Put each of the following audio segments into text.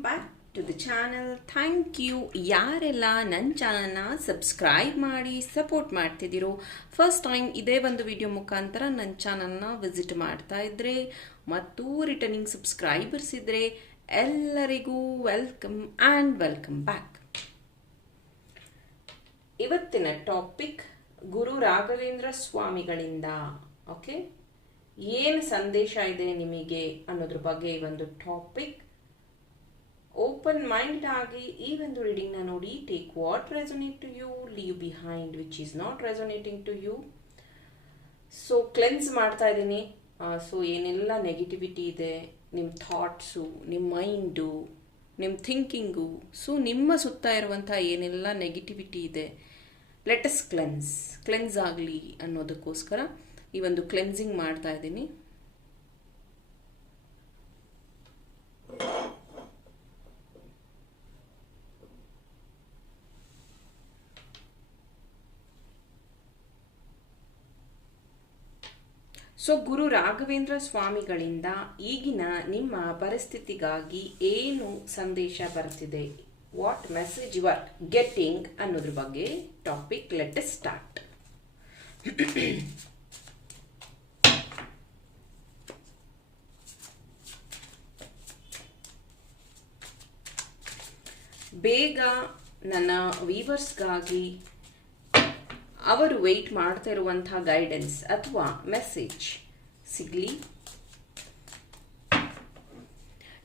Back to the channel thank you ಯಾರೆಲ್ಲ ನನ್ನ ಚಾನಲ್ನ ಸಬ್ಸ್ಕ್ರೈಬ್ ಮಾಡಿ ಸಪೋರ್ಟ್ ಮಾಡ್ತಿದ್ದೀರೋ ಫಸ್ಟ್ ಟೈಮ್ ಇದೇ ಒಂದು ವಿಡಿಯೋ ಮುಖಾಂತರ ನನ್ನ ಚಾನಲ್ನ ವಿಸಿಟ್ ಮಾಡ್ತಾ ಇದ್ರೆ, ಮತ್ತು ರಿಟರ್ನಿಂಗ್ ಸಬ್ಸ್ಕ್ರೈಬರ್ಸ್ ಇದ್ದರೆ ಎಲ್ಲರಿಗೂ ವೆಲ್ಕಮ್ ಆ್ಯಂಡ್ ವೆಲ್ಕಮ್ ಬ್ಯಾಕ್ ಇವತ್ತಿನ ಟಾಪಿಕ್ ಗುರು ರಾಘವೇಂದ್ರ ಸ್ವಾಮಿಗಳಿಂದ ಓಕೆ ಏನು ಸಂದೇಶ ಇದೆ ನಿಮಗೆ ಅನ್ನೋದ್ರ ಬಗ್ಗೆ ಒಂದು ಟಾಪಿಕ್ ಓಪನ್ ಮೈಂಡ್ ಆಗಿ ಈ ಒಂದು ರೀಡಿಂಗ್ನ ನೋಡಿ take what resonate to you leave behind which is not resonating to you so cleanse ಮಾಡ್ತಾ ಇದ್ದೀನಿ. ಸೊ ಏನೆಲ್ಲ ನೆಗೆಟಿವಿಟಿ ಇದೆ ನಿಮ್ಮ ಥಾಟ್ಸು ನಿಮ್ಮ ಮೈಂಡು ನಿಮ್ಮ ಥಿಂಕಿಂಗು ಸೊ ನಿಮ್ಮ ಸುತ್ತ ಇರುವಂಥ ಏನೆಲ್ಲ ನೆಗೆಟಿವಿಟಿ ಇದೆ ಲೆಟಸ್ ಕ್ಲೆನ್ಸ್ ಕ್ಲೆನ್ಸ್ ಆಗಲಿ ಅನ್ನೋದಕ್ಕೋಸ್ಕರ ಈ ಒಂದು ಕ್ಲೆನ್ಸಿಂಗ್ ಮಾಡ್ತಾ ಇದ್ದೀನಿ. ಸೊ ಗುರು ರಾಘವೇಂದ್ರ ಸ್ವಾಮಿಗಳಿಂದ ಈಗಿನ ನಿಮ್ಮ ಪರಿಸ್ಥಿತಿಗಾಗಿ ಏನು ಸಂದೇಶ ಬರ್ತಿದೆ what message you are getting ಅನ್ನೋದ್ರ ಬಗ್ಗೆ ಟಾಪಿಕ್ ಲೆಟ್ ಸ್ಟಾರ್ಟ್ ಬೇಗ ನನ್ನ ವೀವರ್ಸ್ಗಾಗಿ ಅವರು ವೆಯ್ಟ್ ಮಾಡ್ತಾ ಇರುವಂತಹ ಗೈಡೆನ್ಸ್ ಅಥವಾ ಮೆಸೇಜ್ ಸಿಗಲಿ.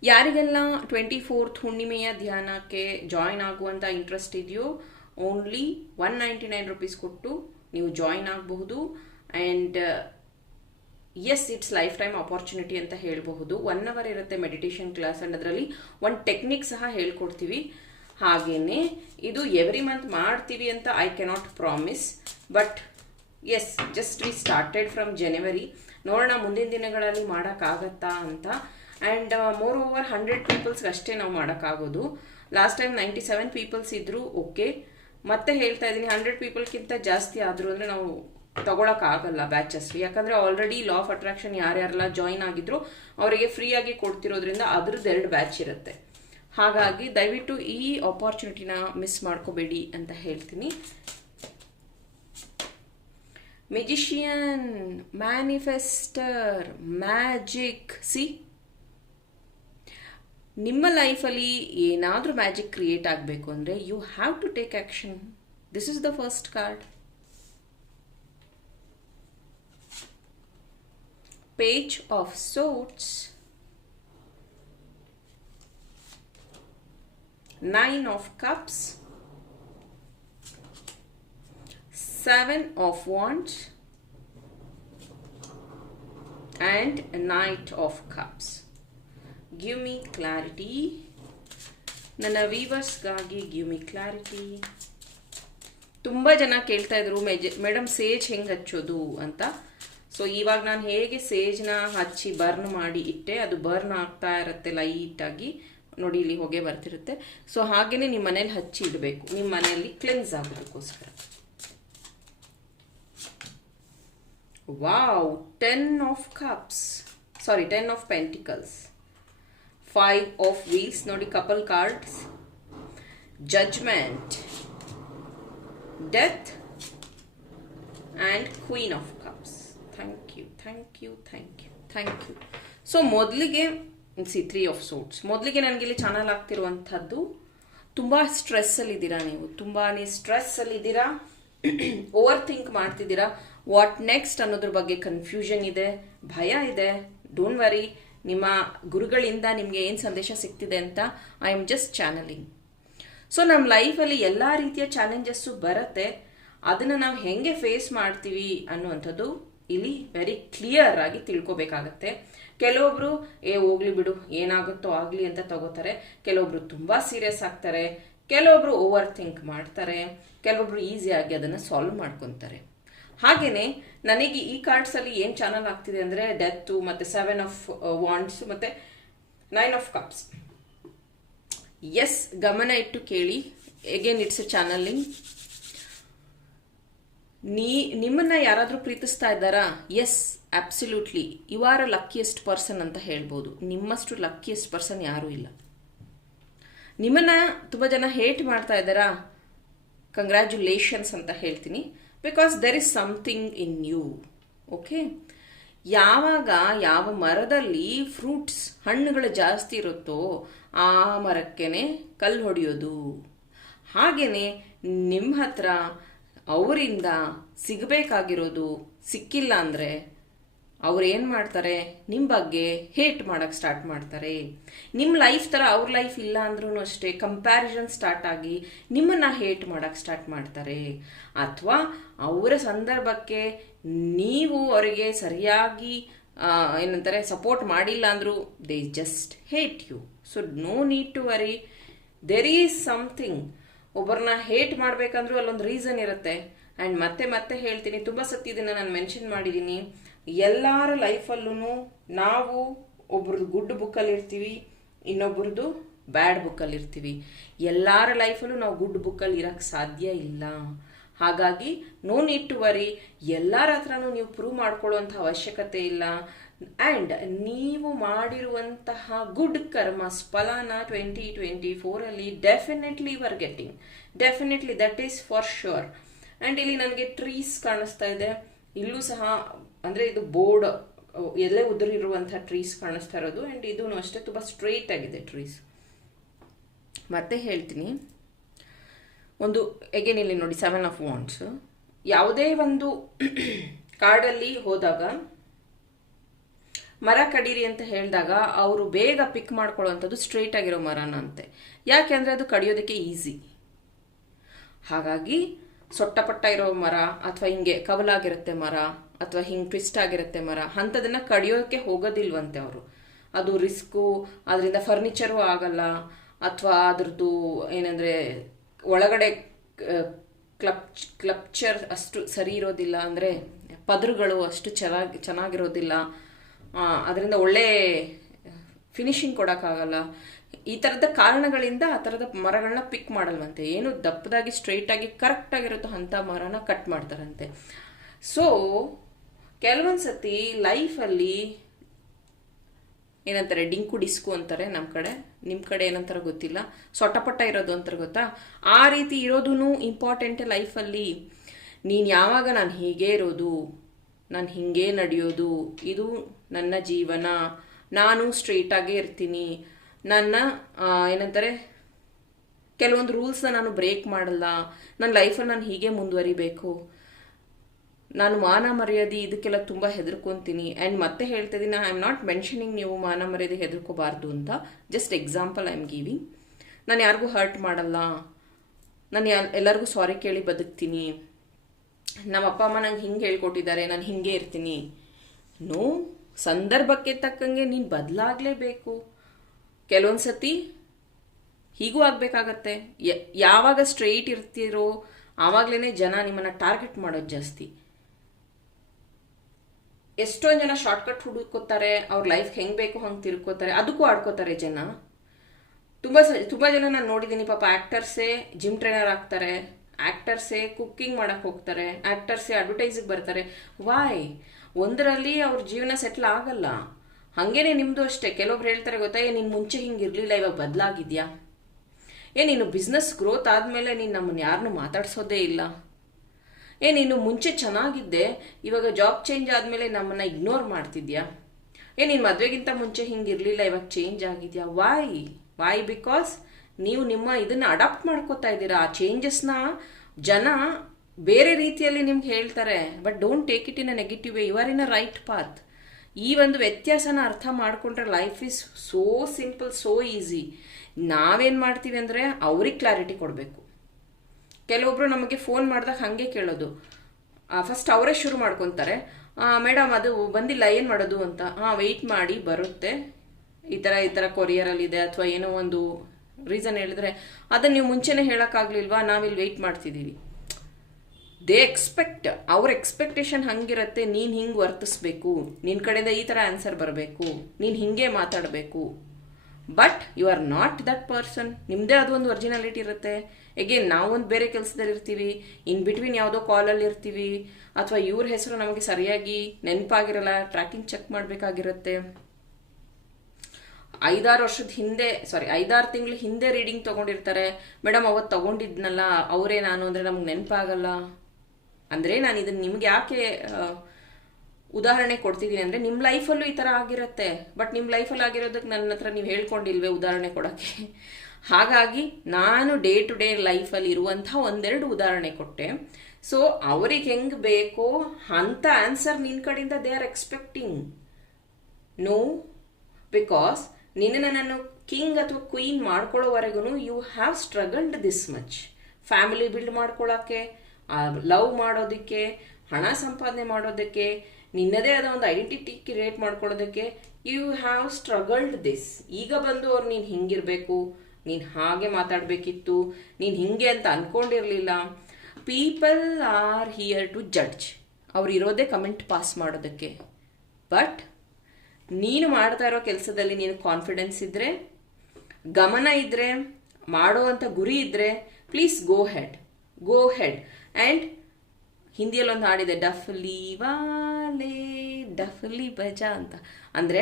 ಯಾರಿಗೆಲ್ಲ ಟ್ವೆಂಟಿ ಫೋರ್ತ್ ಹುಣ್ಣಿಮೆಯ ಧ್ಯಾನಕ್ಕೆ ಜಾಯಿನ್ ಆಗುವಂಥ ಇಂಟ್ರೆಸ್ಟ್ ಇದೆಯೋ only one ninety nine rupees ಕೊಟ್ಟು ನೀವು ಜಾಯಿನ್ ಆಗಬಹುದು. And yes it's lifetime opportunity ಅಂತ ಹೇಳಬಹುದು. ಒನ್ ಅವರ್ ಇರುತ್ತೆ ಮೆಡಿಟೇಷನ್ ಕ್ಲಾಸ್ ಆ್ಯಂಡ್ ಅದರಲ್ಲಿ ಒಂದು ಟೆಕ್ನಿಕ್ ಸಹ ಹೇಳ್ಕೊಡ್ತೀವಿ. ಹಾಗೆಯೇ ಇದು ಎವ್ರಿ ಮಂತ್ ಮಾಡ್ತೀವಿ ಅಂತ I cannot promise but yes just we started from January ನೋಡೋಣ, ಮುಂದಿನ ದಿನಗಳಲ್ಲಿ ಮಾಡೋಕ್ಕಾಗತ್ತಾ ಅಂತ. ಆ್ಯಂಡ್ ಮೋರ್ ಓವರ್ ಹಂಡ್ರೆಡ್ ಪೀಪಲ್ಸ್ಗೆ ಅಷ್ಟೇ ನಾವು ಮಾಡೋಕ್ಕಾಗೋದು. Last time ninety seven peoples ಇದ್ದರೂ ಓಕೆ ಮತ್ತೆ ಹೇಳ್ತಾ ಇದ್ದೀನಿ ಹಂಡ್ರೆಡ್ ಪೀಪಲ್ಗಿಂತ ಜಾಸ್ತಿ ಆದರೂ ಅಂದರೆ ನಾವು ತಗೊಳಕ್ಕಾಗಲ್ಲ ಬ್ಯಾಚಸ್ ಯಾಕಂದರೆ ಆಲ್ರೆಡಿ ಲಾ ಆಫ್ ಅಟ್ರಾಕ್ಷನ್ ಯಾರ್ಯಾರೆಲ್ಲ ಜಾಯಿನ್ ಆಗಿದ್ರು, ಅವರಿಗೆ ಫ್ರೀಯಾಗಿ ಕೊಡ್ತಿರೋದ್ರಿಂದ ಅದ್ರದ್ದು ಎರಡು ಬ್ಯಾಚ್ ಇರುತ್ತೆ. ಹಾಗಾಗಿ ದಯವಿಟ್ಟು ಈ ಆಪರ್ಚುನಿಟಿನ ಮಿಸ್ ಮಾಡ್ಕೋಬೇಡಿ ಅಂತ ಹೇಳ್ತೀನಿ. ಮೆಜಿಷಿಯನ್ ಮ್ಯಾನಿಫೆಸ್ಟರ್ ಮ್ಯಾಜಿಕ್ ಸಿ ನಿಮ್ಮ ಲೈಫಲ್ಲಿ ಏನಾದರೂ ಮ್ಯಾಜಿಕ್ ಕ್ರಿಯೇಟ್ ಆಗಬೇಕು ಅಂದರೆ you have to take action this is the first card page of swords nine of cups. Seven of wands. And knight of cups. Give me clarity. ನನ್ನ ವೀವರ್ಸ್ಗಾಗಿ give clarity ತುಂಬ ಜನ ಕೇಳ್ತಾ ಇದ್ರು, ಮೆಜ ಮೇಡಮ್ ಸೇಜ್ ಹೆಂಗೆ ಹಚ್ಚೋದು? ಅಂತ. ಸೊ ಇವಾಗ ನಾನು ಹೇಗೆ ಸೇಜ್ನ ಹಚ್ಚಿ ಬರ್ನ್ ಮಾಡಿ ಇಟ್ಟೆ, ಅದು ಬರ್ನ್ ಆಗ್ತಾ ಇರುತ್ತೆ ಲೈಟಾಗಿ ನೋಡಿ ಇಲ್ಲಿ ಹೊಗೆ ಬರ್ತಿರುತ್ತೆ. ಸೊ ಹಾಗೆಯೇ ನಿಮ್ಮ ಮನೇಲಿ ಹಚ್ಚಿ ಇಡಬೇಕು. ನಿಮ್ಮ ಮನೆಯಲ್ಲಿ cleanse ಆಗೋದಕ್ಕೋಸ್ಕರ. Wow ten of cups sorry ten of pentacles five of wheels ನೋಡಿ couple cards judgement death and queen of cups thank you thank you thank you thank you so ಮೊದಲಿಗೆ ಸಿ ತ್ರೀ ಆಫ್ ಸೂಟ್ಸ್ ಮೊದಲಿಗೆ ನನಗೆ ಇಲ್ಲಿ channel ಆಗ್ತಿರುವಂಥದ್ದು ತುಂಬ ಸ್ಟ್ರೆಸ್ಸಲ್ಲಿದ್ದೀರಾ ನೀವು? ತುಂಬಾ ಸ್ಟ್ರೆಸ್ಸಲ್ಲಿದ್ದೀರಾ ಓವರ್ ಥಿಂಕ್ ಮಾಡ್ತಿದ್ದೀರಾ? ವಾಟ್ ನೆಕ್ಸ್ಟ್ ಅನ್ನೋದ್ರ ಬಗ್ಗೆ ಕನ್ಫ್ಯೂಷನ್ ಇದೆ, ಭಯ ಇದೆ. ಡೋಂಟ್ ವರಿ ನಿಮ್ಮ ಗುರುಗಳಿಂದ ನಿಮಗೆ ಏನು ಸಂದೇಶ ಸಿಗ್ತಿದೆ ಅಂತ I am just channelling so ನಮ್ಮ ಲೈಫಲ್ಲಿ ಎಲ್ಲ ರೀತಿಯ ಚಾಲೆಂಜಸ್ಸು ಬರುತ್ತೆ. ಅದನ್ನು ನಾವು ಹೆಂಗೆ ಫೇಸ್ ಮಾಡ್ತೀವಿ ಅನ್ನುವಂಥದ್ದು ಇಲ್ಲಿ ವೆರಿ ಕ್ಲಿಯರ್ ಆಗಿ ತಿಳ್ಕೊಬೇಕಾಗತ್ತೆ. ಕೆಲವೊಬ್ರು, ಏ, ಹೋಗ್ಲಿ ಬಿಡು, ಏನಾಗುತ್ತೋ ಆಗಲಿ ಅಂತ ತಗೋತಾರೆ. ಕೆಲವೊಬ್ರು ತುಂಬ ಸೀರಿಯಸ್ ಆಗ್ತಾರೆ. ಕೆಲವೊಬ್ರು ಓವರ್ ಥಿಂಕ್ ಮಾಡ್ತಾರೆ. ಕೆಲವೊಬ್ರು ಈಸಿಯಾಗಿ ಅದನ್ನು ಸಾಲ್ವ್ ಮಾಡ್ಕೊತಾರೆ. ಹಾಗೆಯೇ ನನಗೆ ಈ ಕಾರ್ಡ್ಸಲ್ಲಿ ಏನು ಚಾನಲ್ ಆಗ್ತಿದೆ ಅಂದರೆ ಡೆತ್ತು ಮತ್ತು ಸೆವೆನ್ ಆಫ್ ವಾಂಡ್ಸ್ ಮತ್ತು ನೈನ್ ಆಫ್ ಕಪ್ಸ್ ಎಸ್ ಗಮನ ಇಟ್ಟು ಕೇಳಿ. ಎಗೇನ್ ಇಟ್ಸ್ ಚಾನಲ್ ಚಾನಲಿಂಗ್ ನೀ, ನಿಮ್ಮನ್ನ ಯಾರಾದರೂ ಪ್ರೀತಿಸ್ತಾ ಇದ್ದಾರಾ? Yes absolutely you are a luckiest person ಅಂತ ಹೇಳ್ಬೋದು. ನಿಮ್ಮಷ್ಟು ಲಕ್ಕಿಯೆಸ್ಟ್ ಪರ್ಸನ್ ಯಾರೂ ಇಲ್ಲ. ನಿಮ್ಮನ್ನ ತುಂಬ ಜನ ಹೇಟ್ ಮಾಡ್ತಾ ಇದ್ದಾರಾ? ಕಂಗ್ರ್ಯಾಚುಲೇಷನ್ಸ್ ಅಂತ ಹೇಳ್ತೀನಿ. Because there is something in you okay ಯಾವಾಗ ಯಾವ ಮರದಲ್ಲಿ ಫ್ರೂಟ್ಸ್ ಹಣ್ಣುಗಳು ಜಾಸ್ತಿ ಇರುತ್ತೋ ಆ ಮರಕ್ಕೇನೆ ಕಲ್ಲು ಹೊಡೆಯೋದು. ಹಾಗೇನೆ ನಿಮ್ಮ ಹತ್ರ ಅವರಿಂದ ಸಿಗಬೇಕಾಗಿರೋದು ಸಿಕ್ಕಿಲ್ಲ ಅಂದರೆ ಅವ್ರು ಏನು ಮಾಡ್ತಾರೆ? ನಿಮ್ಮ ಬಗ್ಗೆ ಹೇಟ್ ಮಾಡೋಕ್ಕೆ ಸ್ಟಾರ್ಟ್ ಮಾಡ್ತಾರೆ. ನಿಮ್ಮ ಲೈಫ್ ಥರ ಅವ್ರ ಲೈಫ್ ಇಲ್ಲ ಅಂದ್ರೂ ಅಷ್ಟೇ ಕಂಪ್ಯಾರಿಸನ್ ಸ್ಟಾರ್ಟ್ ಆಗಿ ನಿಮ್ಮನ್ನು ಹೇಟ್ ಮಾಡೋಕ್ಕೆ ಸ್ಟಾರ್ಟ್ ಮಾಡ್ತಾರೆ. ಅಥವಾ ಅವರ ಸಂದರ್ಭಕ್ಕೆ ನೀವು ಅವರಿಗೆ ಸರಿಯಾಗಿ ಏನಂತಾರೆ ಸಪೋರ್ಟ್ ಮಾಡಿಲ್ಲ ಅಂದರೂ they just hate you so no need to worry there is something ಒಬ್ಬರನ್ನ ಹೇಟ್ ಮಾಡಬೇಕಂದ್ರೂ ಅಲ್ಲೊಂದು ರೀಸನ್ ಇರುತ್ತೆ. ಆ್ಯಂಡ್ ಮತ್ತೆ ಮತ್ತೆ ಹೇಳ್ತೀನಿ, ತುಂಬ ಸತಿ ಇದನ್ನು ನಾನು ಮೆನ್ಷನ್ ಮಾಡಿದ್ದೀನಿ ಎಲ್ಲರ ಲೈಫಲ್ಲೂ ನಾವು ಒಬ್ರದ್ದು ಗುಡ್ ಬುಕ್ಕಲ್ಲಿ ಇರ್ತೀವಿ, ಇನ್ನೊಬ್ರದ್ದು ಬ್ಯಾಡ್ ಬುಕ್ಕಲ್ಲಿ ಇರ್ತೀವಿ. ಎಲ್ಲರ ಲೈಫಲ್ಲೂ ನಾವು ಗುಡ್ ಬುಕ್ಕಲ್ಲಿ ಇರಕ್ಕೆ ಸಾಧ್ಯ ಇಲ್ಲ. ಹಾಗಾಗಿ ನೋ ನೀಡ್ ಟು ವರಿ ಎಲ್ಲರ ಹತ್ರನೂ ನೀವು ಪ್ರೂವ್ ಮಾಡ್ಕೊಳ್ಳುವಂಥ ಅವಶ್ಯಕತೆ ಇಲ್ಲ. ಆ್ಯಂಡ್ ನೀವು ಮಾಡಿರುವಂತಹ ಗುಡ್ ಕರ್ಮ ಫಲಾನ twenty twenty ಫೋರಲ್ಲಿ definitely you are getting definitely that is for sure and ಇಲ್ಲಿ ನನಗೆ ಟ್ರೀಸ್ ಕಾಣಿಸ್ತಾ ಇದೆ. ಇಲ್ಲೂ ಸಹ, ಅಂದರೆ ಇದು ಬೋರ್ಡ್ ಎಲ್ಲೇ ಉದುರಿರುವಂಥ ಟ್ರೀಸ್ ಕಾಣಿಸ್ತಾ ಇರೋದು. ಆ್ಯಂಡ್ ಇದೂ ಅಷ್ಟೇ ತುಂಬ ಸ್ಟ್ರೇಟ್ ಆಗಿದೆ ಟ್ರೀಸ್ ಮತ್ತೆ ಹೇಳ್ತೀನಿ. ಒಂದು ಎಗೇನ್ ಇಲ್ಲಿ ನೋಡಿ ಸೆವೆನ್ ಆಫ್ ವಾಂಡ್ಸ್ ಯಾವುದೇ ಒಂದು ಕಾರ್ಡಲ್ಲಿ ಹೋದಾಗ ಮರ ಕಡೀರಿ ಅಂತ ಹೇಳಿದಾಗ ಅವರು ಬೇಗ ಪಿಕ್ ಮಾಡ್ಕೊಳ್ಳುವಂಥದ್ದು ಸ್ಟ್ರೈಟ್ ಆಗಿರೋ ಮರನ ಅಂತೆ. ಯಾಕೆಂದರೆ ಅದು ಕಡಿಯೋದಕ್ಕೆ ಈಸಿ ಹಾಗಾಗಿ ಸೊಟ್ಟಪಟ್ಟ ಇರೋ ಮರ ಅಥವಾ ಹಿಂಗೆ ಕವಲಾಗಿರುತ್ತೆ ಮರ ಅಥವಾ ಹಿಂಗೆ ಟ್ವಿಸ್ಟ್ ಆಗಿರುತ್ತೆ ಮರ, ಅಂಥದನ್ನು ಕಡಿಯೋಕ್ಕೆ ಹೋಗೋದಿಲ್ವಂತೆ ಅವರು. ಅದು ರಿಸ್ಕು ಅದರಿಂದ ಫರ್ನಿಚರು ಆಗಲ್ಲ ಅಥವಾ ಅದ್ರದ್ದು ಏನಂದರೆ ಒಳಗಡೆ ಕ್ಲಪ್, ಕ್ಲಪ್ಚರ್ ಅಷ್ಟು ಸರಿ ಇರೋದಿಲ್ಲ ಅಂದರೆ ಪದರುಗಳು ಅಷ್ಟು ಚೆನ್ನಾಗಿ ಚೆನ್ನಾಗಿರೋದಿಲ್ಲ. ಅದರಿಂದ ಒಳ್ಳೆ ಫಿನಿಶಿಂಗ್ ಕೊಡೋಕ್ಕಾಗಲ್ಲ. ಈ ಥರದ ಕಾರಣಗಳಿಂದ ಆ ಥರದ ಮರಗಳನ್ನ ಪಿಕ್ ಮಾಡಲ್ವಂತೆ. ಏನು ದಪ್ಪದಾಗಿ ಸ್ಟ್ರೈಟಾಗಿ ಕರೆಕ್ಟಾಗಿರುತ್ತೋ ಅಂಥ ಮರನ ಕಟ್ ಮಾಡ್ತಾರಂತೆ. ಸೊ ಕೆಲವೊಂದು ಸತಿ ಲೈಫಲ್ಲಿ ಏನಂತಾರೆ, ಡಿಂಕು, ಡಿಸ್ಕು ಅಂತಾರೆ ನಮ್ಮ ಕಡೆ. ನಿಮ್ಮ ಕಡೆ ಏನಂತಾರೆ ಗೊತ್ತಿಲ್ಲ. ಸೊಟ್ಟಪಟ್ಟ ಇರೋದು ಅಂತಾರೆ ಗೊತ್ತಾ? ಆ ರೀತಿ ಇರೋದು ಇಂಪಾರ್ಟೆಂಟ್ ಲೈಫಲ್ಲಿ ನೀನು ಯಾವಾಗ ನಾನು ಹೀಗೇ ಇರೋದು, ನಾನು ಹೀಗೆ ನಡೆಯೋದು, ಇದು ನನ್ನ ಜೀವನ, ನಾನು ಸ್ಟ್ರೈಟಾಗೇ ಇರ್ತೀನಿ. ನನ್ನ ಏನಂತಾರೆ, ಕೆಲವೊಂದು ರೂಲ್ಸ್ನ ನಾನು ಬ್ರೇಕ್ ಮಾಡಲ್ಲ. ನನ್ನ ಲೈಫಲ್ಲಿ ನಾನು ಹೀಗೆ ಮುಂದುವರಿಬೇಕು. ನಾನು ಮಾನ ಮರ್ಯಾದೆ ಇದಕ್ಕೆಲ್ಲ ತುಂಬ ಹೆದರ್ಕೊಂತೀನಿ. ಆ್ಯಂಡ್ ಮತ್ತೆ ಹೇಳ್ತಾ ಇದ್ದೀನಿ ಐ ಆಮ್ ನಾಟ್ ಮೆನ್ಷನಿಂಗ್ ನೀವು ಮಾನ ಮರ್ಯಾದೆ ಹೆದರ್ಕೋಬಾರ್ದು ಅಂತ. Just example I am giving ನಾನು ಯಾರಿಗೂ ಹರ್ಟ್ ಮಾಡಲ್ಲ. ನಾನು ಎಲ್ಲರಿಗೂ ಸಾರಿ ಕೇಳಿ ಬದುಕ್ತೀನಿ. ನಮ್ಮ ಅಪ್ಪ ಅಮ್ಮ ನಂಗೆ ಹಿಂಗೆ ಹೇಳ್ಕೊಟ್ಟಿದ್ದಾರೆ, ನಾನು ಹಿಂಗೆ ಇರ್ತೀನಿ. ನೋ ಸಂದರ್ಭಕ್ಕೆ ತಕ್ಕಂಗೆ ನೀನು ಬದಲಾಗಲೇಬೇಕು. ಕೆಲವೊಂದು ಸತಿ ಹೀಗೂ ಆಗಬೇಕಾಗತ್ತೆ. ಯಾವಾಗ ಸ್ಟ್ರೈಟ್ ಇರ್ತೀರೋ ಆವಾಗಲೇ ಜನ ನಿಮ್ಮನ್ನು ಟಾರ್ಗೆಟ್ ಮಾಡೋದು ಜಾಸ್ತಿ. ಎಷ್ಟೊಂದು ಜನ ಶಾರ್ಟ್ಕಟ್ ಹುಡುಕೋತಾರೆ ಅವ್ರ ಲೈಫ್ ಹೆಂಗೆ ಬೇಕು ಹಂಗೆ ತಿರ್ಕೋತಾರೆ, ಅದಕ್ಕೂ ಆಡ್ಕೋತಾರೆ ಜನ. ತುಂಬ ತುಂಬ ಜನ ನಾನು ನೋಡಿದ್ದೀನಿ ಪಾಪ ಆ್ಯಕ್ಟರ್ಸೇ ಜಿಮ್ ಟ್ರೈನರ್ ಆಗ್ತಾರೆ. ಆ್ಯಕ್ಟರ್ಸೇ ಕುಕ್ಕಿಂಗ್ ಮಾಡಕ್ಕೆ ಹೋಗ್ತಾರೆ ಆ್ಯಕ್ಟರ್ಸೇ ಅಡ್ವರ್ಟೈಸಿಗೆ ಬರ್ತಾರೆ. ವಾಯ್ ಒಂದರಲ್ಲಿ ಅವ್ರ ಜೀವನ ಸೆಟ್ಲ್ ಆಗಲ್ಲ. ಹಾಗೇನೆ ನಿಮ್ಮದು ಅಷ್ಟೇ. ಕೆಲವೊಬ್ರು ಹೇಳ್ತಾರೆ, ಗೊತ್ತಾ? ಏ, ನಿನ್ ಮುಂಚೆ ಹಿಂಗೆ ಇರಲಿಲ್ಲ, ಇವಾಗ ಬದಲಾಗಿದ್ಯಾ? ಏ, ನೀನು ಬಿಸ್ನೆಸ್ ಗ್ರೋತ್ ಆದಮೇಲೆ ನೀನು ನಮ್ಮನ್ನು ಯಾರನ್ನೂ ಮಾತಾಡ್ಸೋದೇ ಇಲ್ಲ. ಏ, ನೀನು ಮುಂಚೆ ಚೆನ್ನಾಗಿದ್ದೆ, ಇವಾಗ ಜಾಬ್ ಚೇಂಜ್ ಆದಮೇಲೆ ನಮ್ಮನ್ನು ಇಗ್ನೋರ್ ಮಾಡ್ತಿದ್ಯಾ? ಏ, ನೀನು ಮದುವೆಗಿಂತ ಮುಂಚೆ ಹಿಂಗೆ ಇರಲಿಲ್ಲ, ಇವಾಗ ಚೇಂಜ್ ಆಗಿದ್ಯಾ? ವಾಯ್ ವಾಯ್ ಬಿಕಾಸ್ ನೀವು ನಿಮ್ಮ ಇದನ್ನು ಅಡಾಪ್ಟ್ ಮಾಡ್ಕೋತಾ ಇದ್ದೀರಾ? ಆ ಚೇಂಜಸ್ನ ಜನ ಬೇರೆ ರೀತಿಯಲ್ಲಿ ನಿಮ್ಗೆ ಹೇಳ್ತಾರೆ but don't take it in a negative way you are in a right path ಈ ಒಂದು ವ್ಯತ್ಯಾಸನ ಅರ್ಥ ಮಾಡ್ಕೊಂಡ್ರೆ life is so simple so easy ನಾವೇನು ಮಾಡ್ತೀವಿ ಅಂದರೆ ಅವ್ರಿಗೆ ಕ್ಲಾರಿಟಿ ಕೊಡಬೇಕು. ಕೆಲವೊಬ್ರು ನಮಗೆ ಫೋನ್ ಮಾಡಿದಾಗ ಹಾಗೆ ಕೇಳೋದು. ಫಸ್ಟ್ ಅವರೇ ಶುರು ಮಾಡ್ಕೊತಾರೆ. ಮೇಡಮ್, ಅದು ಬಂದಿಲ್ಲ, ಏನು ಮಾಡೋದು? ಅಂತ. ಹಾಂ ವೆಯ್ಟ್ ಮಾಡಿ, ಬರುತ್ತೆ. ಈ ಥರ ಈ ಥರ ಕೊರಿಯರಲ್ಲಿದೆ ಅಥವಾ ಏನೋ ಒಂದು ರೀಸನ್ ಹೇಳಿದ್ರೆ, ಅದನ್ನು ನೀವು ಮುಂಚೆನೇ ಹೇಳೋಕ್ಕಾಗಲಿಲ್ವಾ? ನಾವಿಲ್ಲಿ ವೆಯ್ಟ್ ಮಾಡ್ತಿದ್ದೀವಿ. ದೇ ಎಕ್ಸ್ಪೆಕ್ಟ್ ಅವ್ರ ಎಕ್ಸ್ಪೆಕ್ಟೇಷನ್ ಹಂಗಿರುತ್ತೆ, ನೀನು ಹಿಂಗೆ ವರ್ತಿಸ್ಬೇಕು ನಿನ್ನ ಕಡೆಯಿಂದ ಈ ಥರ ಆನ್ಸರ್ ಬರಬೇಕು, ನೀನು ಹಿಂಗೆ ಮಾತಾಡಬೇಕು. But you are not that person ನಿಮ್ಮದೇ ಅದು ಒಂದು ಒರಿಜಿನಾಲಿಟಿ ಇರುತ್ತೆ. ಎಗೇನ್ ನಾವೊಂದು ಬೇರೆ ಕೆಲಸದಲ್ಲಿ ಇರ್ತೀವಿ ಇನ್ ಬಿಟ್ವೀನ್ ಯಾವುದೋ ಕಾಲಲ್ಲಿ ಇರ್ತೀವಿ, ಅಥವಾ ಇವ್ರ ಹೆಸರು ನಮಗೆ ಸರಿಯಾಗಿ ನೆನಪಾಗಿರಲ್ಲ ಟ್ರ್ಯಾಕಿಂಗ್ ಚೆಕ್ ಮಾಡಬೇಕಾಗಿರುತ್ತೆ. ಐದಾರು ವರ್ಷದ ಹಿಂದೆ ಸಾರಿ ಐದಾರು ತಿಂಗಳ ಹಿಂದೆ ರೀಡಿಂಗ್ ತಗೊಂಡಿರ್ತಾರೆ. ಮೇಡಮ್ ಅವತ್ತು ತಗೊಂಡಿದ್ನಲ್ಲ, ಅವರೇ ನಾನು ಅಂದರೆ ನಮ್ಗೆ ನೆನಪಾಗಲ್ಲ. ಅಂದರೆ ನಾನು ಇದನ್ನು ನಿಮ್ಗೆ ಯಾಕೆ ಉದಾಹರಣೆ ಕೊಡ್ತಿದ್ದೀನಿ ಅಂದರೆ ನಿಮ್ಮ ಲೈಫಲ್ಲೂ ಈ ಥರ ಆಗಿರುತ್ತೆ. ಬಟ್ ನಿಮ್ಮ ಲೈಫಲ್ಲಿ ಆಗಿರೋದಕ್ಕೆ ನನ್ನ ಹತ್ರ ನೀವು ಹೇಳ್ಕೊಂಡಿಲ್ವೇ ಉದಾಹರಣೆ ಕೊಡೋಕ್ಕೆ. ಹಾಗಾಗಿ ನಾನು ಡೇ ಟು ಡೇ ಲೈಫಲ್ಲಿ ಇರುವಂಥ ಒಂದೆರಡು ಉದಾಹರಣೆ ಕೊಟ್ಟೆ. ಸೊ, ಅವ್ರಿಗೆ ಹೆಂಗೆ ಬೇಕೋ ಅಂಥ ಆನ್ಸರ್ ನಿನ್ನ ಕಡೆಯಿಂದ they are expecting. No, because ನಿನ್ನನ್ನು ನಾನು ಕಿಂಗ್ ಅಥವಾ queen ಮಾಡ್ಕೊಳ್ಳೋವರೆಗೂ you have struggled this much family build ಮಾಡ್ಕೊಳ್ಳೋಕ್ಕೆ ಲವ್ ಮಾಡೋದಕ್ಕೆ, ಹಣ ಸಂಪಾದನೆ ಮಾಡೋದಕ್ಕೆ, ನಿನ್ನದೇ ಆದ ಒಂದು ಐಡೆಂಟಿಟಿ ಕ್ರಿಯೇಟ್ ಮಾಡ್ಕೊಳ್ಳೋದಕ್ಕೆ ಯು ಹ್ಯಾವ್ ಸ್ಟ್ರಗಲ್ಡ್ ದಿಸ್ ಈಗ ಬಂದು ಅವ್ರು ನೀನು ಹಿಂಗಿರಬೇಕು, ನೀನು ಹಾಗೆ ಮಾತಾಡಬೇಕಿತ್ತು, ನೀನು ಹಿಂಗೆ ಅಂತ ಅಂದ್ಕೊಂಡಿರಲಿಲ್ಲ people are here to judge ಅವ್ರು ಇರೋದೇ ಕಮೆಂಟ್ ಪಾಸ್ ಮಾಡೋದಕ್ಕೆ. ಬಟ್ ನೀನು ಮಾಡ್ತಾ ಇರೋ ಕೆಲಸದಲ್ಲಿ ನೀನು ಕಾನ್ಫಿಡೆನ್ಸ್ ಇದ್ದರೆ ಗಮನ ಇದ್ದರೆ ಮಾಡುವಂಥ ಗುರಿ ಇದ್ದರೆ please go ahead go ahead and ಹಿಂದಿಯಲ್ಲಿ ಒಂದು ಹಾಡಿದೆ, ಡಫ್ಲಿ ವಾಲೆ, ಡಫ್ಲಿ ಬಜಾ ಅಂತ. ಅಂದರೆ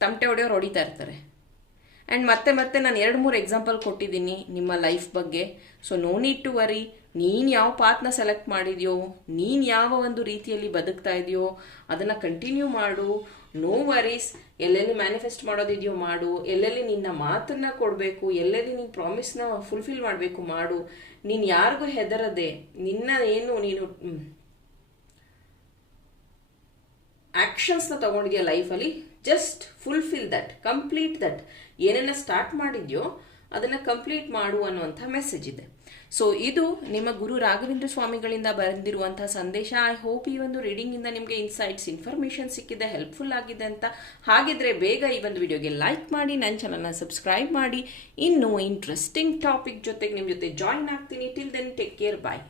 ತಮಟೆ ಹೊಡೆಯೋರು ಹೊಡಿತಾ ಇರ್ತಾರೆ. ಆ್ಯಂಡ್ ಮತ್ತೆ ಮತ್ತೆ ನಾನು ಎರಡು ಮೂರು ಎಕ್ಸಾಂಪಲ್ ಕೊಟ್ಟಿದ್ದೀನಿ ನಿಮ್ಮ ಲೈಫ್ ಬಗ್ಗೆ. So no need to worry ನೀನು ಯಾವ ಪಾತ್ನ ಸೆಲೆಕ್ಟ್ ಮಾಡಿದ್ಯೋ, ನೀನು ಯಾವ ಒಂದು ರೀತಿಯಲ್ಲಿ ಬದುಕ್ತಾ ಇದೆಯೋ, ಅದನ್ನು ಕಂಟಿನ್ಯೂ ಮಾಡು. ನೋ ವರೀಸ್ ಎಲ್ಲೆಲ್ಲಿ ಮ್ಯಾನಿಫೆಸ್ಟ್ ಮಾಡೋದಿದೆಯೋ ಮಾಡು. ಎಲ್ಲೆಲ್ಲಿ ನಿನ್ನ ಮಾತನ್ನ ಕೊಡಬೇಕು, ಎಲ್ಲೆಲ್ಲಿ ನೀನು ಪ್ರಾಮಿಸ್ನ ಫುಲ್ಫಿಲ್ ಮಾಡಬೇಕು ಮಾಡು. ನೀನು ಯಾರಿಗೂ ಹೆದರದೆ, ನಿನ್ನ ಏನು ನೀನು ಆ್ಯಕ್ಷನ್ಸ್ನ ತಗೊಂಡಿದ್ಯಾ ಲೈಫಲ್ಲಿ just fulfil that complete that ಏನನ್ನ ಸ್ಟಾರ್ಟ್ ಮಾಡಿದ್ಯೋ, ಅದನ್ನು ಕಂಪ್ಲೀಟ್ ಮಾಡು ಅನ್ನುವಂಥ ಮೆಸೇಜ್ ಇದೆ. ಸೊ ಇದು ನಿಮ್ಮ ಗುರು ರಾಘವೇಂದ್ರ ಸ್ವಾಮಿಗಳಿಂದ ಬಂದಿರುವಂತಹ ಸಂದೇಶ. ಐ ಹೋಪ್ ಈ ಒಂದು ರೀಡಿಂಗ್ ಇಂದ ನಿಮಗೆ ಇನ್ಸೈಟ್ಸ್ ಇನ್ಫಾರ್ಮೇಶನ್ ಸಿಕ್ಕಿದೆ ಹೆಲ್ಪ್ಫುಲ್ ಆಗಿದೆ ಅಂತ. ಹಾಗಿದ್ರೆ ಬೇಗ ಈ ಒಂದು ವಿಡಿಯೋಗೆ ಲೈಕ್ ಮಾಡಿ ನನ್ನ ಚಾನಲ್ನ ಸಬ್ಸ್ಕ್ರೈಬ್ ಮಾಡಿ. ಇನ್ನು ಇಂಟ್ರೆಸ್ಟಿಂಗ್ ಟಾಪಿಕ್ ಜೊತೆಗೆ ನಿಮ್ಮ ಜೊತೆ ಜಾಯಿನ್ ಆಗ್ತೀನಿ. Till then take care bye